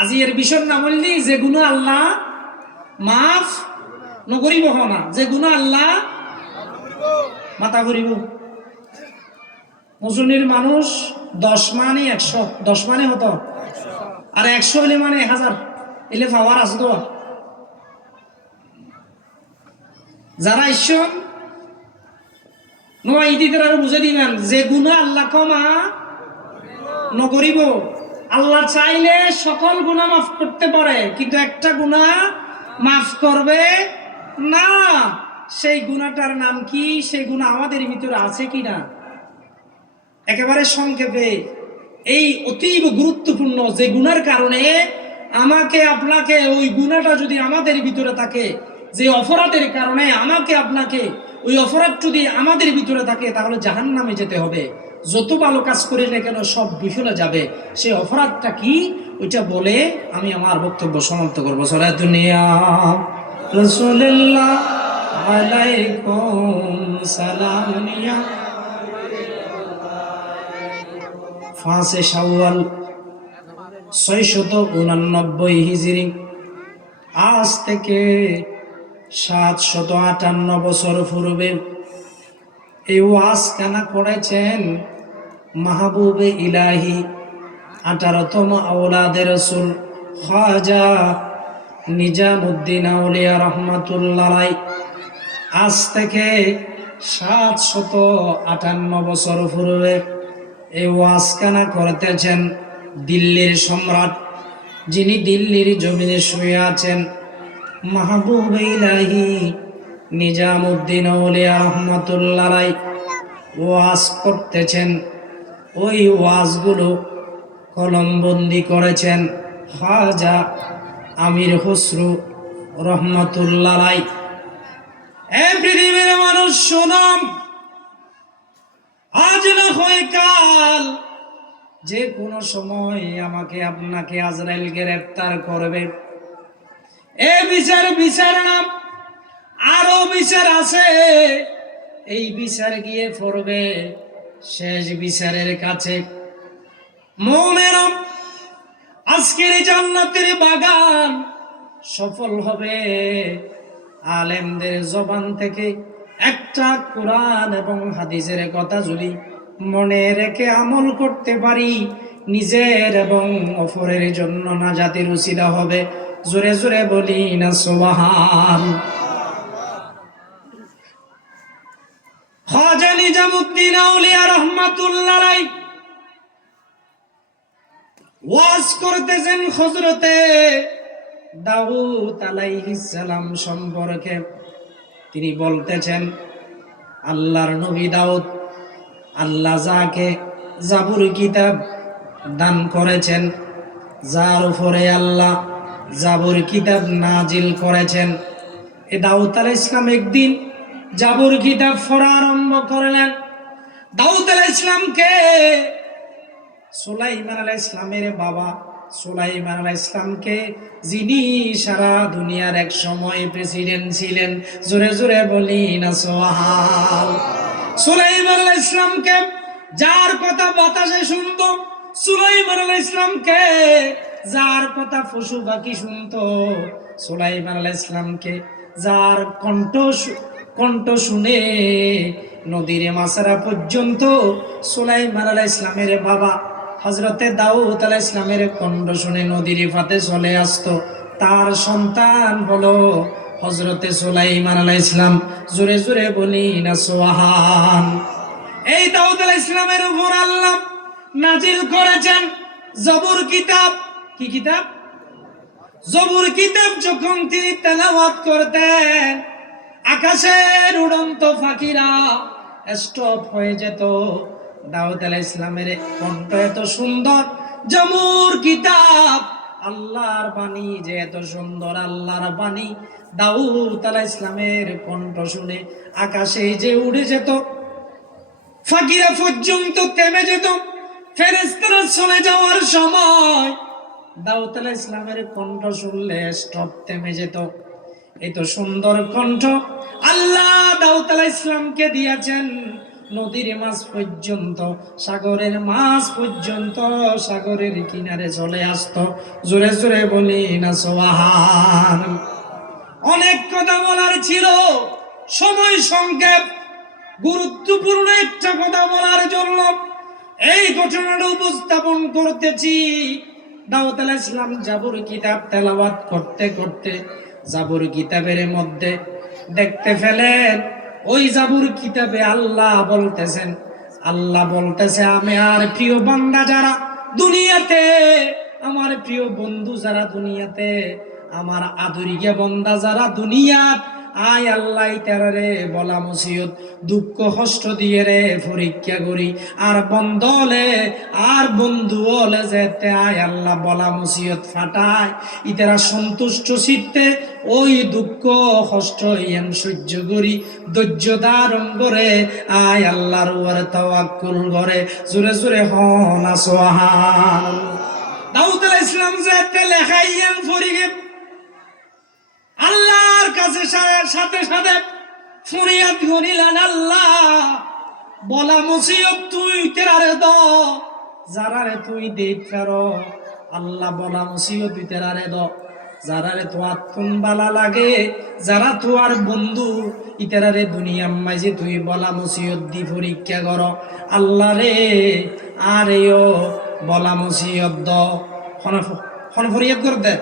আজি এর বিষয় নাম হইলি যে গুনাহ আল্লাহ মাফ নকরিব না, যে গুনাহ আল্লাহ মাতা করিব। মুসলিমের মানুষ 10 মানে 100, 10 মানে হতো আর 100 হইলে মানে 1000, এলে পাওয়ার আছে তো। যারা ঈশ্বর নয় ইদিদের আরো বুঝে দিবেন যে গুনাহ আল্লাহ ক্ষমা নকরিব। আল্লাহ চাইলে সকল গুনাহ মাফ করতে পারে, কিন্তু একটা গুনাহ মাফ করবে না। সেই গুনাহটার নাম কি? সেই গুনাহ আমাদের ভিতরে আছে কিনা। একেবারে সংক্ষেপে, এই অতীব গুরুত্বপূর্ণ যে গুনার কারণে আমাকে আপনাকে, ওই গুনাহটা যদি আমাদের ভিতরে থাকে, যে অপরাধের কারণে আমাকে আপনাকে ওই অপরাধ যদি আমাদের ভিতরে থাকে, তাহলে জাহান্নামে যেতে হবে। যত ভালো কাজ করি না কেন সব বিফলে যাবে। সেই অপরাধটা কি, ওইটা বলে আমি আমার বক্তব্য সমাপ্ত করবো। দুনিয়া রাসূলুল্লাহ আলাইকুম সালাম নিয়া 5 শাওয়াল 689 হিজরি, আজ থেকে 758 বছর পূর্বে এই ওয়াজ কানা করেছেন মাহবুবে ইলাহি 18তম আওলাদে রাসূল খাজা নিজামুদ্দিন আউলিয়া রহমাতুল্লাহ আলাইহি। আজ থেকে 758 বছর পূর্বে এই ওয়াজ কানা করতেছেন দিল্লির সম্রাট, যিনি দিল্লির জমিনে শুয়ে আছেন, মাহবুবে ইলাহি নিজামুদ্দিন আউলিয়া রহমাতুল্লাহ আলাইহি ওয়াজ করতেছেন। ওই ওয়াজগুলো কলমবন্দি করেছেন খাজা আমির খসরু রহমাতুল্লাহ আলাইহি। এই পৃথিবীর মানুষ শোনাম, আজ না হয় কাল যে কোনো সময় আমাকে আপনাকে আজরাইল গ্রেফতার করবে। এ বিচার নাম আরো বিচার আছে, এই বিচার গিয়ে পড়বে শেষ বিচারের কাছে। মুমিন, আজকের জান্নাতের বাগান সফল হবে আলেমদের জবান থেকে একটা কোরআন এবং হাদিসের কথা যদি মনে রেখে আমল করতে পারি, নিজের এবং অপরের জন্য নাজাতের উসিলা হবে। জোরে জোরে বলি না সুবহান। খাজা নিজামুদ্দিন আউলিয়া রহমাতুল্লাহ আলাইহি ওয়াজ করতেছেন হযরতে দাউদ আলাইহিস সালাম সম্পর্কে। তিনি বলতেছেন, আল্লাহর নবী দাউদ, আল্লাহ যাকে জাবুর কিতাব দান করেছেন, যার উপরে আল্লাহ জাবুর কিতাব নাজিল করেছেন, এ দাউদ আলাইহিস সালাম একদিন জাবুর কিতাব পড়া আরম্ভ করলেন। দাউদ আলাইহিস সালামকে সুলাইমান আলাইহিস সালামের বাবা সুলাইমান আলাইহিস সালামকে, যিনি সারা দুনিয়ার এক সময় প্রেসিডেন্ট ছিলেন, জোরে জোরে বলি না সুবহান। সুলাইমান আলাইহিস সালামকে যার কথা বাতাসে শুনতো, সুলাইমান আলাইহিস সালামকে যার কথা পশু পাখি শুনতো, সুলাইমান আলাইহিস সালামকে যার কণ্ঠ শুনে নদীর মাছরা পর্যন্ত সুলাইমান আলাইহিস সালামের বাবা হযরতে দাউদ আলাইহিস সালামের কণ্ঠ শুনে নদীর পাতে চলে আসতো। তার সন্তান হলো হযরতে সুলাইমান আলাইহিস সালাম। জোরে জোরে বলি না সুবহান। এই দাউদ আলাইহিস সালামের উপর আল্লাহ নাজিল করেছেন জবুর কিতাব। কি কিতাব? জবুর কিতাব। যখন তিনি তেলাওয়াত করতেন, আকাশের উড়ন্ত পাখিরা স্টপ হয়ে যেত। দাউদ আলাইহিস সালামের কণ্ঠ এত সুন্দর, জবুর কিতাব আল্লাহর বাণী যে এত সুন্দর, আল্লাহর বাণী। দাউদ আলাইহিস সালামের কণ্ঠ শুনে আকাশে যে উড়ে যেত, পাখিরা পর্যন্ত থেমে যেত। ফেরেশতারা চলে যাওয়ার সময় দাউদ আলাইহিস সালামের কণ্ঠ শুনলে স্টপ, থেমে যেত। এই তো সুন্দর কণ্ঠ আল্লাহ দাউদ আলাইহিস সালামকে দিয়েছেন। নদীর মাছ পর্যন্ত, সাগরের মাছ পর্যন্ত সাগরের কিনারে চলে আসতো। জোরে জোরে বলি না সুবহান। অনেক কথা বলার ছিল, সময় সংক্ষেপ। গুরুত্বপূর্ণ একটা কথা বলার জন্য এই ঘটনাটা উপস্থাপন করতেছি। দাউদ আলাইহিস সালাম জাবুর কিতাব তেলাওয়াত করতে করতে জাবুর কিতাবের মধ্যে দেখতে ফেলেন, ওই জাবুর কিতাবে আল্লাহ বলতেছে আমি আর প্রিয় বান্দা যারা দুনিয়াতে, আমার প্রিয় বন্ধু যারা দুনিয়াতে, আমার আদরিয়া বান্দা যারা দুনিয়াত, আয় আল্লাহ তারারে বলা মুসিয়ত দুঃখ কষ্ট দিয়ে রে পরীক্ষা করি, আর বন্ধ হলে আর বন্ধু হলে যেতে আয় আল্লাহ বলা মুসিয়ত ফাটায়, ইতারা সন্তুষ্ট চিত্তে ওই দুঃখ কষ্ট ইয়ান সহ্য করি, ধৈর্য ধারণ করে আয় আল্লাহর উপরে তাওয়াক্কুল করে। জোরে জোরে হন সুবহানাল্লাহ। দাউদ আলাইহিস সালাম যেতে লেখাইয়ান ফরিগে আল্লাহর কাছে সাথে সাথে ফরিয়াদ করিলেন, আল্লাহ বলা মুসিবত তুই তেরারে দ, যারারে তুই দেখ ফেরো, আল্লাহ বলা মুসিবত তুই তেরারে দ, যারারে তো আত্মন বালা লাগে, যারা তো আর বন্ধু ইতারারে দুনিয়ার মাঝে তুই বলা মুসিবত দি পরীক্ষা কর, আল্লাহ রে আরেও বলা মুসিবত দ। হন ফরিয়াদ করে দে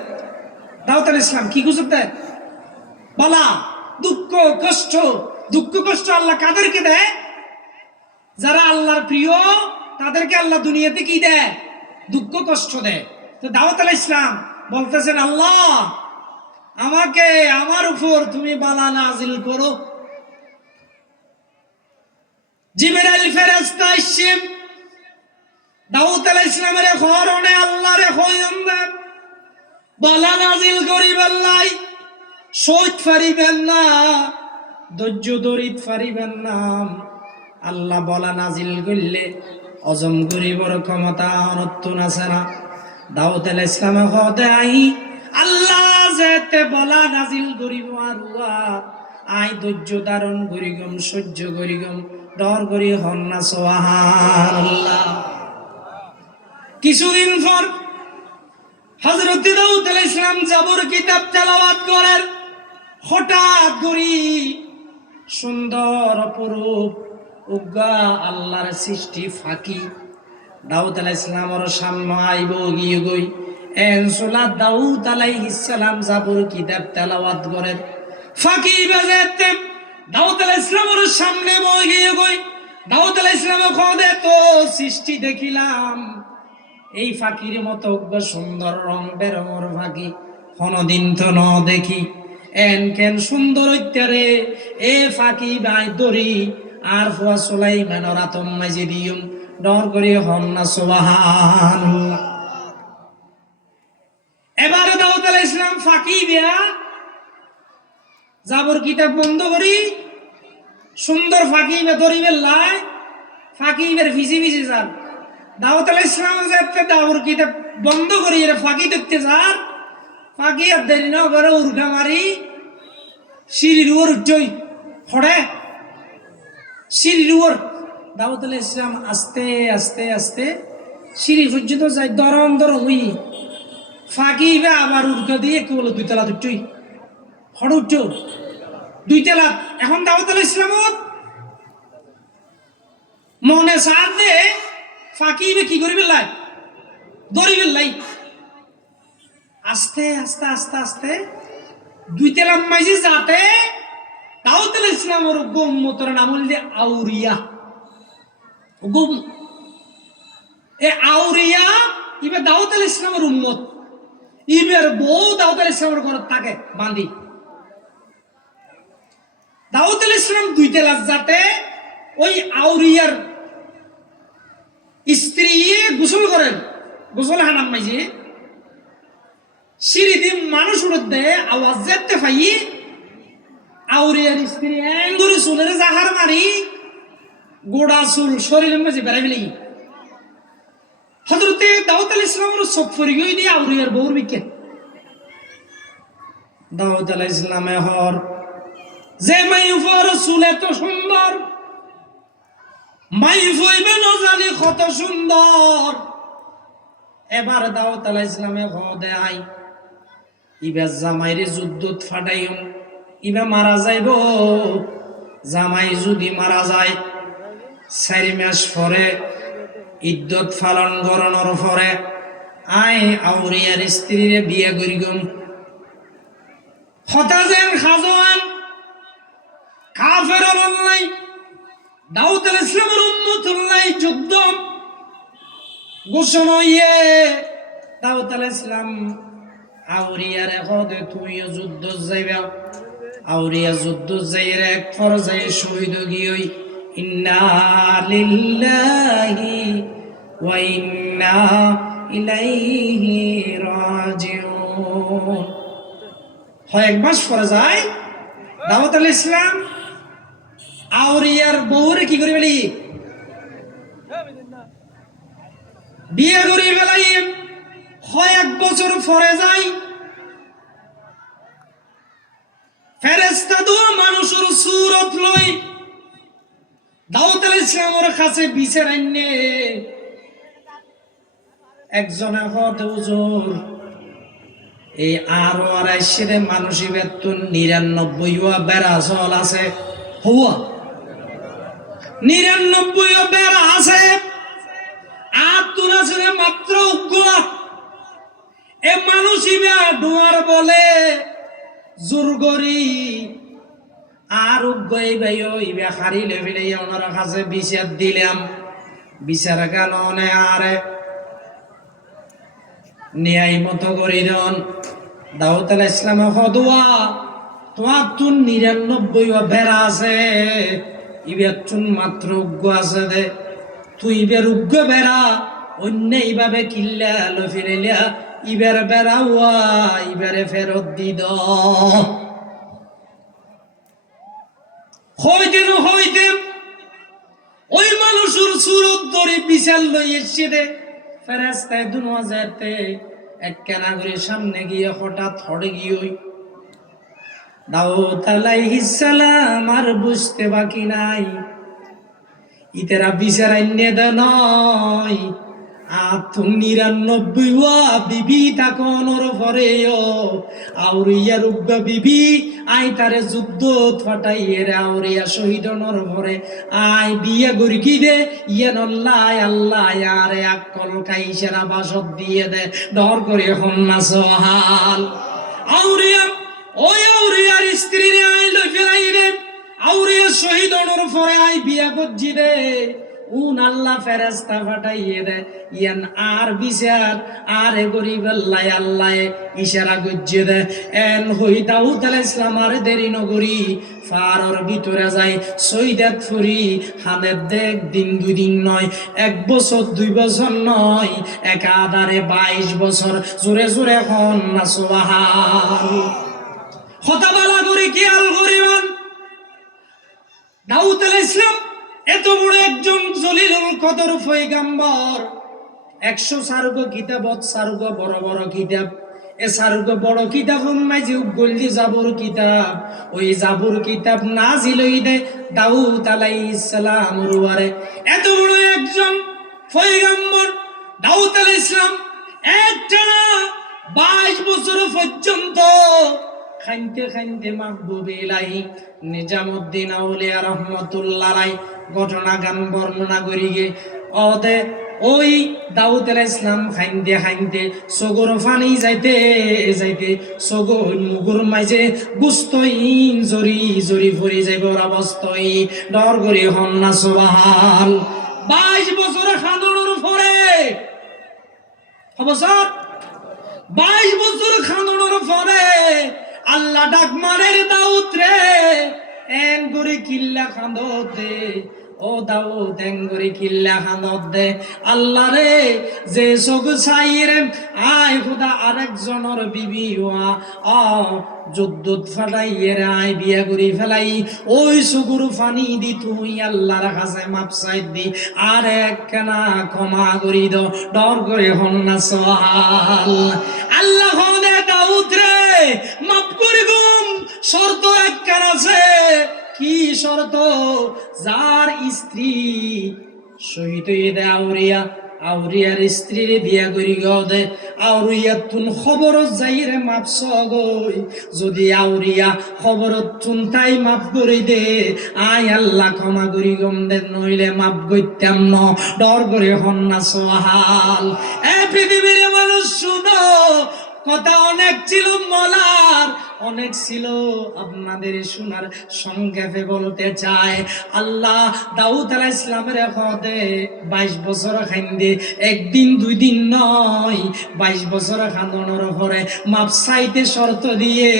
দাউদ আলাইহিস সালাম কি গুজব দেয়, বলা দুঃখ কষ্ট আল্লাহ কাদেরকে দেয়? যারা আল্লাহর প্রিয় তাদেরকে আল্লাহ দুনিয়াতে কি দেয়? দুঃখ কষ্ট দেয়। তো দাউদ আলাইহিস সালাম বলতেছেন, আল্লাহ আমাকে আমার উপর তুমি বালা নাজিল করো। জিবরাইল ফেরেশতা এসে দাউদ আলাইহিস সালামের ঘরনে আল্লাহরে হইন দেন, বালা নাজিল করিবেন লাই, সহ্য পারিবেন না, ধৈর্য ধরিত পারিবেন না। আল্লাহ বলা নাজিল করলে অজম করিবর ক্ষমতা অনত্তুন আছে না। দাউদ আলাইহিস সালাম হতে আই আল্লাহ যেতে বলা নাজিল করিব আর আই ধৈর্য ধারণ করিগম, সহ্য করিগম, ডর করি হন না সুবহানাল্লাহ। কিছুদিন পর হযরত দাউদ আলাইহিস সালাম জাবুর কিতাব তেলাওয়াত করেন। হঠাৎ করি সুন্দর অপরূপ উগ্গা আল্লাহর সৃষ্টি ফাঁকি দাউদ আলাইহিস সালামের সামনে আইব গিয়ে গই এনসুলা দাউদ আলাইহিস সালাম জাবুর কিতাব তেলাওয়াত করেন। ফাঁকি বাজাতে দাউদ আলাইহিস সালামের সামনে বই গিয়ে গই দাউদ আলাইহিস সালাম খোদে তো সৃষ্টি দেখিলাম, এই ফাঁকির মতো সুন্দর রং বেরঙের ফাঁকি কোনদিন তো ন দেখি। এন কেন সুন্দর হইতারে এ ফাঁকি বাই দরি আর ফুয়া সুলাইমানের আতম মাঝে দিয়ুম, ডর করি হন না সুবহানাল্লাহ। এবারে দাউদ আলাইহিস সালাম ফাঁকি দিয়া জাবর কিতাব বন্ধ করি সুন্দর ফাঁকি বে দরিবের লাই, ফাঁকি বের ভিজি ভিজি যান। দাউদ আলাইহিস সালাম যেতে দাউর কিতাব বন্ধ করি এর ফাঁকি দেখতে যান, ফাঁকি আর দেরি না করে উর্গা মারি সিঁড়ির উপর উঠই হড়ে সিঁড়ির উপর। দাউদ আলাইহিস সালাম আস্তে আস্তে আস্তে সিঁড়ি পর্যন্ত যাই, দরম দরম হই ফাঁকি বে আবার উর্গা দিয়ে কি বলো 2 তলা উঠই হড় উঠ 2 তলা। এখন দাউদ আলাইহিস সালাম মনে সাথ দে ফাঁকি বে কি করিবে লাই দরিবে লাই, আস্তে আস্তে আস্তে আস্তে 2 তলা মাইজি যাতে দাউদ আলাইহিস সালামের উম্মতের নাম হল আউরিয়া। এ আউরিয়া ইবে দাউদ আলাইহিস সালামের উম্মত, ইবের বউ দাউদ আলাইহিস সালামের ঘরে থাকে বাঁধি। দাউদ আলাইহিস সালাম 2 তলা যাতে ওই আউরিয়ার স্ত্রী গোসল করেন, গোসল হানাম মাইজি সিঁড়ি দিয়ে মানুষ উড়ে আওয়াজ যেতে পাই আউরিয়ার স্ত্রী এঙ্গুরি চুলের জাহার মারি গোড়া চুল শরীরের মাঝে বেড়াই ফেলি। হযরতে দাউদ আলাইহিস সালামের সব ফরিগই দিয়ে আউরিয়ার বউর বিকে দাউদ আলাইহিস সালামে হর যে মাই উপর চুল এত সুন্দর মাই ফইবে নজানি কত সুন্দর। এবার দাউদ আলাইহিস সালামে হদে আই ইবা জামাইরে যুদ্ধত ফাটাইম, ইবা মারা যাইব। জামাই যদি মারা যায় 4 মাস পরে ইদ্যত পালন করানোর পরে আই আউরিয়ার স্ত্রীরে বিয়ে করিগম। হতাজেন খাজওয়ান কাফের নাই, দাউদ আলাইহিস সালামের উম্মতুল নাই, যুদ্ধ ঘোষণা হইয়ে দাউদ আলাইহিস সালাম আউরিয়ার হদে তুইও যুদ্ধ যাইবা। আউরিয়া যুদ্ধ যাইয়ের এক পর্যায়ে শহীদ গিয়ে ইন্না লিল্লাহি ওয়া ইন্না ইলাইহি রাজিউন। হয় 1 মাস পরে যায় দাউদ আলাইহিস সালাম আউরিয়ার বউরে কি করে বলি বিয়ে করে ফেলাই। হয় 1 বছর পরে যায় ফেরেশতা দু মানুষের সূরত লই দাউদ আলাইহিস সালামের কাছে বিচার আইনে। একজনে হতে হুজুর এই আরো আড়াইশে মানুষই বেতন 99 বেড়া চল আছে, হুয়া 99 বেড়া আছে, আর তুন আছে মাত্র উগ্গুলা। এ মানুষই ডুয়ার বলে জোরগরি আর উগ্গই ভাইও ইবে হারিলে ফিরে ওনার কাছে বিচার দিলাম। বিচার কেন আরে ন্যায় মতো করি দন। দাউদ আলাইহিস সালাম হদুয়া তোমার তুন 99 বেড়া আছে, ইবে তুন মাত্র উগ্গ আছে দে। তুই ইবের উগ্গ বেড়া অন্য এইভাবে কিল্লা লো ফিরেলিয়া ইবের বেড়া হুয়া ইবেরে ফেরত দি দ। হইতে ওই মানুষের সুরত ধরে বিচার লই এসে দে ফেরেশতায় দুনিয়া যেতে একখানা করে সামনে গিয়ে হঠাৎ হড়ে গিয়ে দাউদ আলাইহিস সালাম আর বুঝতে বাকি নাই ইতেরা বিচার আইনে দে নয়। আর তুম 99 বিবি তাকনর পরেও আউরিয়া রুব্বা বিবি আই তারে যুদ্ধ ফাটাইয়ে রে আউরিয়া শহীদনর পরে আই বিয়ে গরি কি দে ইয়ে নল্লাহ আল্লাহ আরে আকল কাইসারা বাসত দিয়ে দে ডর করে হন্না সোহাল। আউরিয়া ওই আউরিয়ার স্ত্রী রে আই লই ফেলাই রে আউরিয়া শহীদনর পরে আই বিয়া গজ্জি দে উন আল্লাহ ফেরেশতা ফাটাইয়ে দে ইয়ান আর বিচার আরে গরিব আল্লাহ আল্লাহ ইশারা গজ্জে দে এন হই দাউদ আলাইহিস সালাম আর দেরি নগরী ফারর ভিতরে যায় সৈয়দাত ফুরি হামেদ দেখ দিন 2 দিন নয় 1 বছর 2 বছর নয় একাধারে 22 বছর জোরে জোরে হন না সুবহান। হতাবালা করে কি আল গরিবান দাউদ আলাইহিস সালাম এত বড় একজন জলিলুল কদর পয়গম্বর 100 কিতাবত সারগ বড় বড় কিতাব এ সারগ বড় কিতাব মাঝে গল্লি জাবুর কিতাব ওই জাবুর কিতাব নাজিল হইতে দাউদ আলাইহিস সালাম রুয়ারে এত বড় একজন পয়গম্বর দাউদ আলাইহিস সালাম একটানা 22 বছর পর্যন্ত খাইতে খাইতে মাহবুব ইলাহি নিজামউদ্দিন আউলিয়া রাহমাতুল্লাহ আলাইহি ঘটনা গান বর্ণনা করিগে ওদে ওই দাউদ আলাইহিস সালাম খাইতে সগর পানি যাইতে যাইতে সগর মুগুর মাঝে গুস্তইন জরি জরি ভরি যাইব অবস্থায় ডর করি হন না সুবহান। 22 বছর খান্দনের পরে অবসর 22 বছর খান্দনের পরে আল্লাহ ডাক মারে দাউদ রে এন করে কিল্লা খান্দত দে ও দাউদ এন করে কিল্লা খান্দত দে আল্লাহ রে যে সগ সাইরে আয় খোদা আরেকজনের বিবি হওয়া অ যুদ্ধত ফাটাইয়ে রে আয় বিয়া করি ফেলাই ওই সুগুর ফানি দি তুই আল্লাহর কাছে মাপ চাই দি আর একখানা ক্ষমা করি দ ডর করে হন না সুবহান। আল্লাহ হদে দাউদ রে মাপ করে গুম শর্ত একখানা আছে কি শর্ত যার স্ত্রী শহীদ হয়ে দেয় আউরিয়া আউরিয়ার স্ত্রীর বিয়া করি গদে আউরিয়া তুন খবর যাইরে মাপস গই যদি আউরিয়া খবর তুন তাই মাপ করে দে আই আল্লাহ ক্ষমা করি গম দে নইলে মাপ গইতাম ন ডর করে হন্না সোহাল এ পৃথিবীর মানুষ শুনো কথা অনেক ছিল মলার অনেক ছিল আপনাদের শোনার সংক্ষেপে বলতে চায় আল্লাহ দাউদ আলাইহিস সালামের হদে 22 বছর খাইন্দে একদিন দুই দিন নয় 22 বছর খান্দনের পরে মাপ চাইতে শর্ত দিয়ে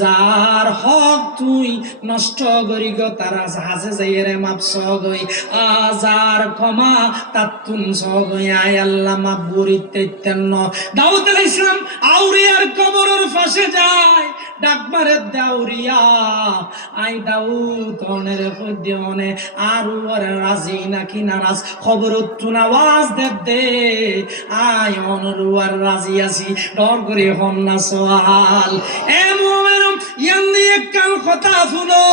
যার হক তুই নষ্ট করি গো তারা হাসে যাইরে মাপ সগই আজার ক্ষমা তাতুন সগই আয় আল্লাহ মাপ বরিতে তেন দাউদ আলাইহিস সালাম আউরিয়ার কবরের পাশে যায় ডাক মারে দাউরিয়া আই দাউদ অনের পদ্যনে আরু আর রাজি নাকি নারাজ খবর তুন আওয়াজ দেব দে আই অনরু আর রাজি আছি ডর করে হন্না সোহাল এ মুমিন ইয়ান্দি কাল কথা শুনো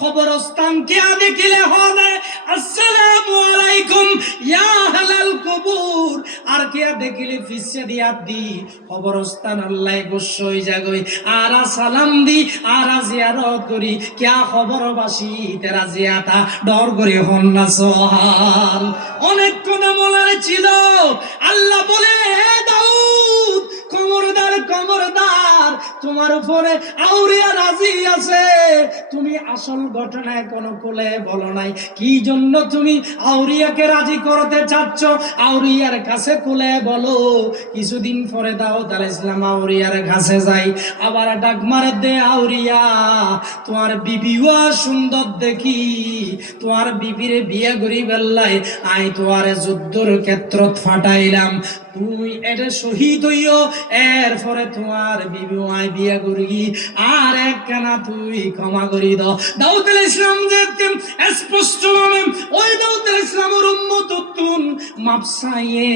খবরস্থান কিয়া দেখিলে হবে আসসালামু আলাইকুম ইয়া হালাল কবুর আর কিয়া দেখিলে ফিসে দিয়া দি খবরস্থান আল্লাহ গোসই জাগই আর সালাম দি আর জিয়ারত করি কিয়া খবরবাসী তেরা জিয়াতা ডর করে হন্না সোহাল অনেক কোন মোলারে ছিল আল্লাহ বলে হে দাউদ খবরদার খবরদার তোমার উপরে আউরিয়া রাজি আছে তুমি আসল ঘটনায় কোনো কোলে বলো নাই কি জন্য তুমি আউরিয়াকে রাজি করতে চাচ্ছ আউরিয়ার কাছে কোলে বলো কিছুদিন পরে দাউদ আলাইহিস সালাম আউরিয়ার কাছে যাই আবার ডাক মারে দে আউরিয়া তোমার বিবিওয়া সুন্দর দেখি তোমার বিবির বিয়ে করি বেল্লাই আই তোমার যুদ্ধর ক্ষেত্রত ফাটাইলাম তুই এটা শহীদ হইও এর পরে তোমার বিবি আই বিয়ে করি আর একখানা তুই ক্ষমা করি দাও দাউদ আলাইহিস সালাম যে স্পষ্ট ভাবে ওই দাউদ আলাইহিস সালামের উম্মত তুন মাপ চাইয়ে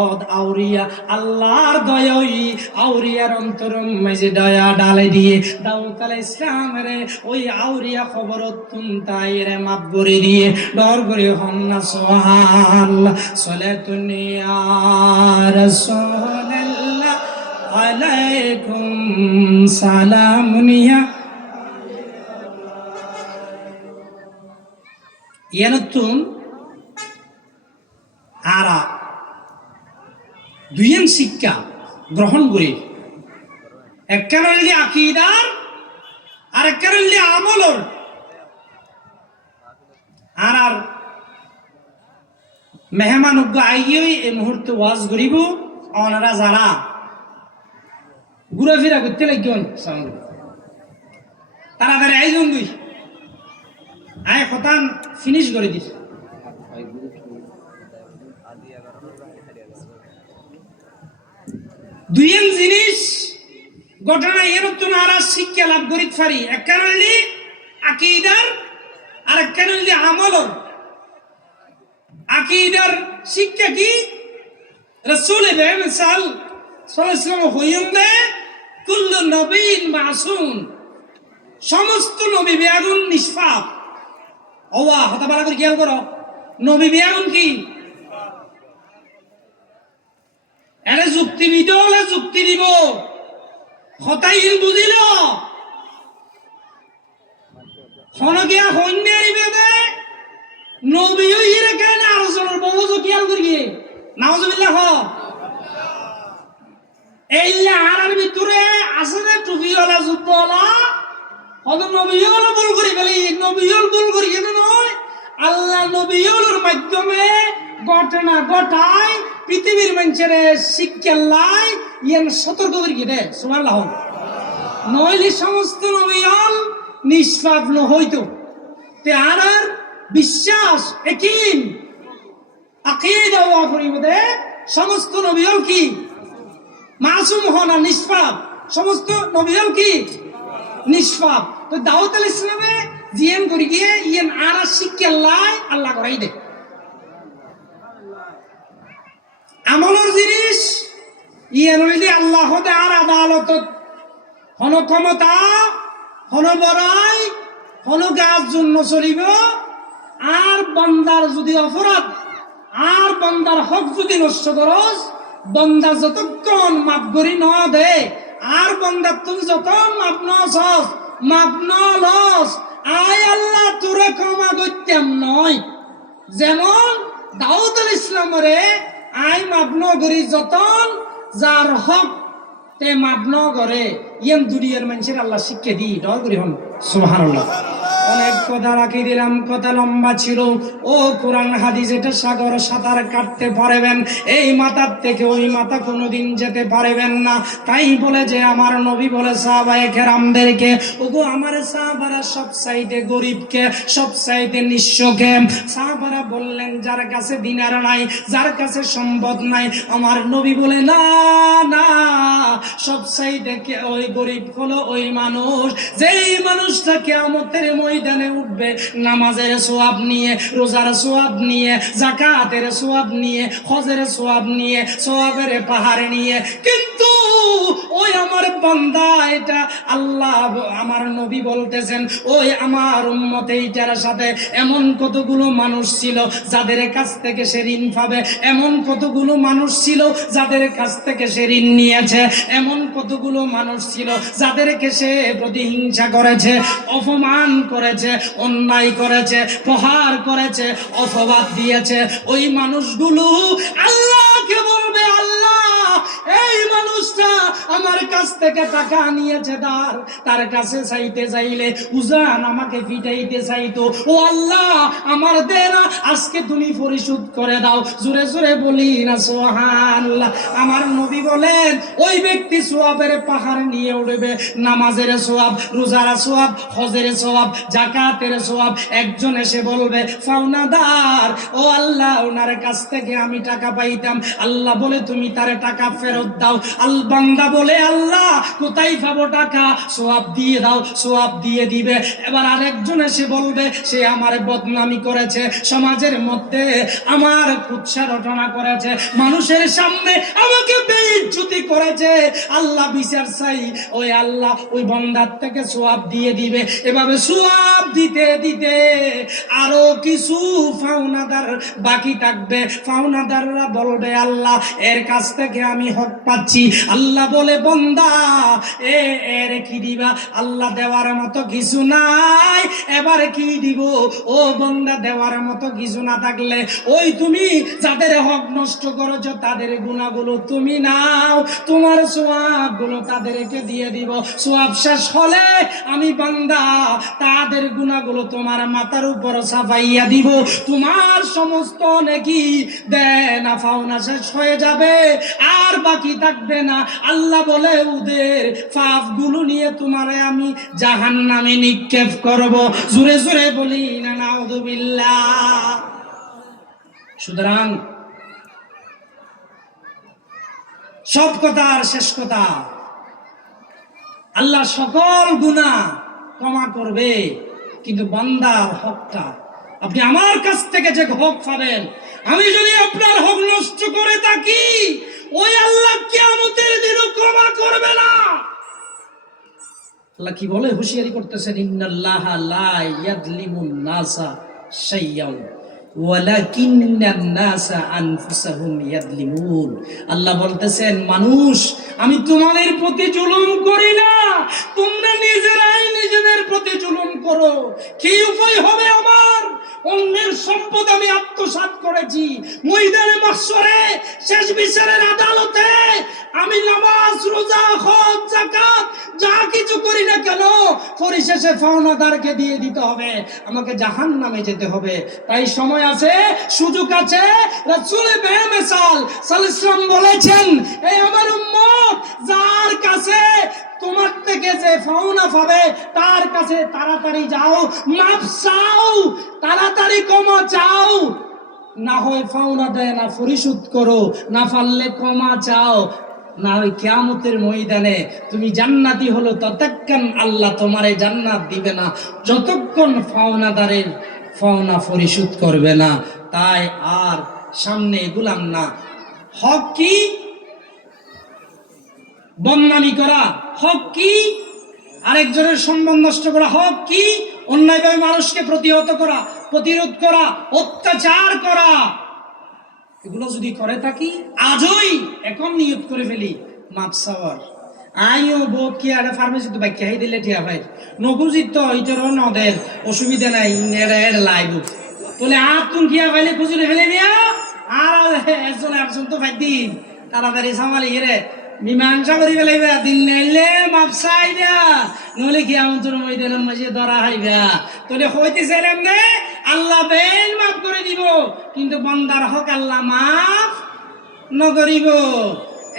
অদ আউরিয়া আল্লাহর দয়াই আউরিয়ার অন্তরম মাঝে দয়া ডালে দিয়ে দাউদ আলাইহিস সালামের ওই আউরিয়া খবর তুন তাইরে মাপ করে দিয়ে ডর করে হন্না সুবহানাল্লাহ সালাতুন ইয়া রাসূলুল্লাহ আলাইকুম সালামুন ইয়া ইয়ানতুন আরা দুইয়েন শিক্ষা গ্রহণ করে একখান হইলে আকীদার আর একখান হইলে আমলর আর মেহমান আইগিয়ে এই মুহূর্তে ওয়াজ করিব ওনারা যারা ঘুরাফেরা করতে লাগবেন তাড়াতাড়ি আইজন দুই আয় খতান ফিনিশ করে দিস দুইয়েন জিনিস ঘটনা এর তো নারা শিক্ষা লাভ করিত পারি একখান হইলে আকীদার আর একখান হইলে আমলর আকীদার শিক্ষা কি রাসূল ইব্রাহিম সাল্লাল্লাহু আলাইহি ওয়াসাল্লাম হইন্দে কুল্লু নবীন মাসুম সমস্ত নবী বেগুন নিষ্পাপ ওয়া হতা বলা করে খেয়াল করো নবী বেগুন কি এরে যুক্তিবিদ হলে যুক্তি দিব হতাইন বুঝিল হনগিয়া হইন্যের বেদে নবী হইরে কেন আলোচনার বহু খেয়াল করিয়ে নাউজুবিল্লাহ হ এইলা আরার ভিতরে আছে না টুপিওয়ালা যুদ্ধওয়ালা হয়ত নবীওয়ালা ভুল করি ফেলি নবীওয়াল ভুল করি কেন নয় আল্লাহ নবীওয়ালার মাধ্যমে ঘটনা ঘটায় পৃথিবীর মানুষের শিক্ষা লাই ইয়ান সতর্ক করি দে সুবহানাল্লাহ নইলে সমস্ত নবীওয়াল নিষ্পাপ ন হইতো তে আর বিশ্বাস একিন আকীদা ওয়া পরিবদে সমস্ত নবীওয়াল কি মাসুম হন আর নিষ্পাপ সমস্ত নবীওয়াল কি নিষ্পাপ তো দাউদ আলাইহিস সালামে জিএম করি গিয়ে ইয়ান আর শিক্ষা লাই আল্লাহ করাই দে আমলর জিনিস ইয়ান হইলে আল্লাহ আর আদালত হন ক্ষমতা হন বড়াই হলো গাছ জন্য চলিব, আর বান্দার যদি অপরাধ আর বান্দার হক যদি নষ্ট করস, বান্দা যতক্ষণ মাপ করি ন দে, আর বান্দার তুমি যত মাপ নস মাপ নলস, আয় আল্লাহ তোরে ক্ষমা করতাম নয়। যেমন দাউদ আলাইহিস ইসলামরে আই মাপ ন করি যতন যার হক তে মাপ ন করে, ইয়ান দুনিয়ার মানুষের আল্লাহ শিক্ষা দিই ডর করি হন। সুবহানাল্লাহ। অনেক কথা রাখি দিলাম, কথা লম্বা ছিল। ও কোরআন হাদিস এটা সাগর সাঁতার কাটতে পারবেন, এই মাথার থেকে ওই মাথা কোনোদিন যেতে পারবেন না। তাই বলে যে আমার নবী বলে সাহাবায়ে কেরামদেরকে, ওগো আমার সাহাবারা সব চাইতে গরিবকে, সব চাইতে নিঃস্বকে। সাহাবারা বললেন যার কাছে দিনার নাই, যার কাছে সম্পদ নাই। আমার নবী বলে না না, সব চাইতে ওই গরিব হলো ওই মানুষ, যেই মানুষটা কিয়ামতের ময়দানে উঠবে নামাজের সওয়াব নিয়ে, রোজার সওয়াব নিয়ে, যাকাতের সওয়াব নিয়ে, হজের সওয়াব নিয়ে, সওয়াবের পাহাড় নিয়ে। কিন্তু ওই আমার বান্দা, এটা আল্লাহ আমার নবী বলতেছেন, ওই আমার উম্মত এইটার সাথে এমন কতগুলো মানুষ ছিল যাদের কাছ থেকে সে ঋণ পাবে, এমন কতগুলো মানুষ ছিল যাদের কাছ থেকে সে ঋণ নিয়েছে, এমন কতগুলো মানুষ ছিল যাদেরকে সে প্রতিহিংসা করেছে, অপমান করেছে, অন্যায় করেছে, প্রহার করেছে, অপবাদ দিয়েছে। ওই মানুষগুলো আল্লাহকে বলবে, আল্লাহ এই মানুষটা আমার কাছ থেকে টাকা নিয়েছে, তার কাছে চাইতে চাইলে উজান আমাকে পিটাইতে চাইতো, ও আল্লাহ আমার দে না, আজকে তুমি পরিশোধ করে দাও। জোরে জোরে বলি না সুবহানাল্লাহ। আমার নবী বলেন ওই ব্যক্তি সওয়াবের পাহাড় নিয়ে উঠবে, নামাজের সওয়াব, রোজার সওয়াব, হজের সওয়াব, যাকাতের সওয়াব। একজন এসে বলবে ফাওনাদার, ও আল্লাহ ওনার কাছ থেকে আমি টাকা পাইতাম, আল্লাহ বলে তুমি তারে টাকা ফেরত দাও। আল বান্দা বলে আল্লাহ কোথায় পাবো টাকা, সওয়াব দিয়ে দাও, সওয়াব দিয়ে দিবে। এবার আরেকজন এসে বলবে সে আমার বদনামি করেছে, সমাজের মধ্যে আমার কুৎসা রটনা করেছে, মানুষের সামনে আমাকে বেইজ্জতি করেছে, আল্লাহ বিচার চাই। ওই আল্লাহ ওই বান্দার থেকে সওয়াব দিয়ে দিবে। এভাবে সওয়াব দিতে দিতে আরো কিছু ফাওনাদার বাকি থাকবে। ফাওনাদাররা বলবে আল্লাহ এর কাছ থেকে আমি হক পাচ্ছি। আল্লাহ বলে বান্দা এর কি দিবা? আল্লাহ দেওয়ার মতো কিছু নাই, এবার কি দিব? ও বান্দা দেওয়ার মতো কিছু না থাকলে ওই তুমি যাদের হক নষ্ট করেছো তাদের গুনাহগুলো তুমি নাও, তোমার সওয়াব গুলো তাদেরকে দিয়ে দিব। সওয়াব শেষ হলে আমি বান্দা তাদের গুনাহগুলো তোমার মাথার উপর চাপাইয়া দিব। তোমার সমস্ত নেকি দেনা পাওনা শেষ হয়ে যাবে, আর বাকি থাকবে না। আল্লাহ বলে ওদের পাপগুলো নিয়ে তোমারে আমি জাহান্নামে নিক্ষেপ করব। জোরে জোরে বলি না নাউযুবিল্লাহ। সুতরাং সব কথার শেষ কথা, আল্লাহ সকল গুনাহ ক্ষমা করবে, কিন্তু বান্দার হকটা, আপনি আমার কাছ থেকে যে হক পাবেন, আমি যদি আপনার হক নষ্ট করে থাকি ওই আল্লাহ কিয়ামতের দিনও ক্ষমা করবে না। আল্লাহ কি বলে হুঁশিয়ারি করতেছেন, ইন্নাল্লাহা লা ইয়াযলিমুন নাসা শাইয়্যান ওয়ালাকিন্নান নাসা আনফুসাহুম ইয়াযলিমুন। আল্লাহ বলতেছেন মানুষ আমি তোমাদের প্রতি জুলুম করি না, তোমরা নিজেরাই নিজেদের প্রতি জুলুম করো। কি উপায় হবে আমার? অন্যের সম্পদ আমি আত্মসাৎ করেছি, ময়দানে মাহশরে শেষ বিচারের আদালতে আমি নামাজ, রোজা, হজ, যাকাত যা কিছু করি না কেন পরিশেষে পাওনাদারকে দিয়ে দিতে হবে, আমাকে জাহান্নামে যেতে হবে। তাই সময় আছে, সুযোগ আছে। রাসূল বেমেসাল সাল্লাল্লাহু আলাইহি ওয়াসাল্লাম বলেছেন, এই আমার উম্মত যার কাছে তোমার থেকে যে পাওনা পাবে তার কাছে তাড়াতাড়ি যাও, মাপ চাও, তাড়াতাড়ি ক্ষমা চাও। না হয় পাওনা দেয় না পরিশোধ করো, না পারলে ক্ষমা চাও। না হয় কিয়ামতের ময়দানে তুমি জান্নাতি হলো ততক্ষণ আল্লাহ তোমারে জান্নাত দিবে না যতক্ষণ পাওনাদারের পাওনা পরিশোধ করবে না। তাই আর সামনে এগুলাম না। হক কি? বদনামি করা। হক কি? আরেকজনের সম্মান নষ্ট করা। হক কি? অন্যায়ভাবে মানুষকে প্রতিহত করা, প্রতিরোধ করা, অত্যাচার করা, এগুলো যদি করে থাকি আজই এখন নিয়ত করে ফেলি মাপ চাওয়ার। আইও বোধ কি আর ফার্মেসি তো বাইক খাই দিলে টিয়া ভাই নকুজিত তো ইতর নদের অসুবিধা নাই এর লাইভ বলে আর তুন কিয়া পাইলে খুঁজলে ফেলে দিয়া আর একজন তো ভাই দিন তাড়াতাড়ি সামালি রে মীমাংসা করি ফেলাইবা দিন নাইলে মাপ চাইবা নলে কি আমন্ত্রণ ময়দানের মাঝে ধরা হইবা তোলে হইতে চাইলাম রে আল্লাহ বেল মাফ করে দিব কিন্তু বান্দার হক আল্লাহ মাফ নকরিব।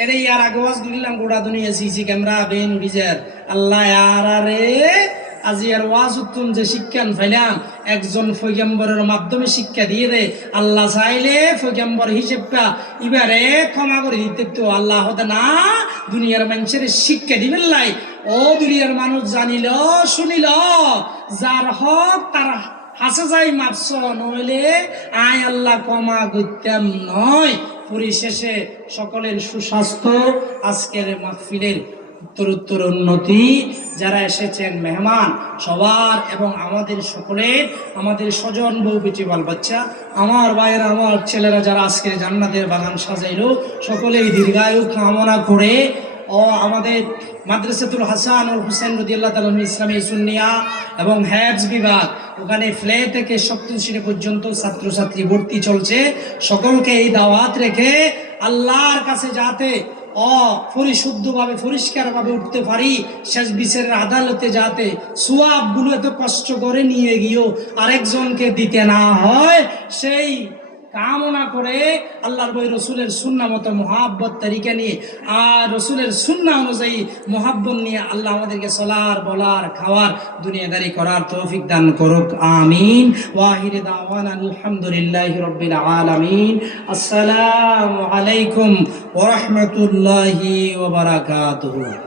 এরে ইয়ার আগে ওয়াজ দিলাম গোড়া দুনিয়া সিসি ক্যামেরা বেন উড়িজার আল্লাহ আর আরে আজি আর ওয়াজ উত্তম যে শিক্ষান ফাইলাম একজন পয়গম্বরের মাধ্যমে শিক্ষা দিয়ে দে আল্লাহ চাইলে পয়গম্বর হিসেবটা এবারে ক্ষমা করে দিতে তো আল্লাহ হতে না দুনিয়ার মানুষের শিক্ষা দিবেন লাই ও দুনিয়ার মানুষ জানিল শুনিল যার হক তার হাসে যাই মাপস নইলে আয় আল্লাহ ক্ষমা করতাম নয়। পরিশেষে সকলের সুস্বাস্থ্য, আজকের মাহফিলের উত্তরোত্তর উন্নতি, যারা এসেছেন মেহমান সবার এবং আমাদের সকলের, আমাদের স্বজন বউ বেটি বাল বাচ্চা, আমার ভাইয়েরা, আমার ছেলেরা যারা আজকে জান্নাতের বাগান সাজাইলো সকলেই দীর্ঘায়ু কামনা করে ও আমাদের মাদ্রাসাতুল হাসান ও হুসেন রাদিয়াল্লাহু তাআলা ইসলামী সুন্নিয়া এবং হ্যাবস বিভাগ ওখানে ফ্লে থেকে সপ্তম শ্রেণী পর্যন্ত ছাত্রছাত্রী ভর্তি চলছে। সকলকে এই দাওয়াত রেখে আল্লাহর কাছে যাতে পরিশুদ্ধভাবে পরিষ্কারভাবে উঠতে পারি, শেষ বিচারের আদালতে যাতে সোয়াবগুলো এত কষ্ট করে নিয়ে গিয়েও আরেকজনকে দিতে না হয় সেই কামনা করে আল্লাহর বই রসুলের সুন্নাহ মতো মোহাব্বত তরিকা নিয়ে আর রসুলের সুন্নাহ অনুযায়ী মোহাব্বত নিয়ে আল্লাহ আমাদেরকে চলার বলার খাওয়ার দুনিয়াদারি করার তৌফিক দান করুক, আমিন। ওয়াহিরে দাওয়ানা আলহামদুলিল্লাহি রাব্বিল আলামিন। আসসালামু আলাইকুম ওয়া রাহমাতুল্লাহি ওয়া বারাকাতুহু।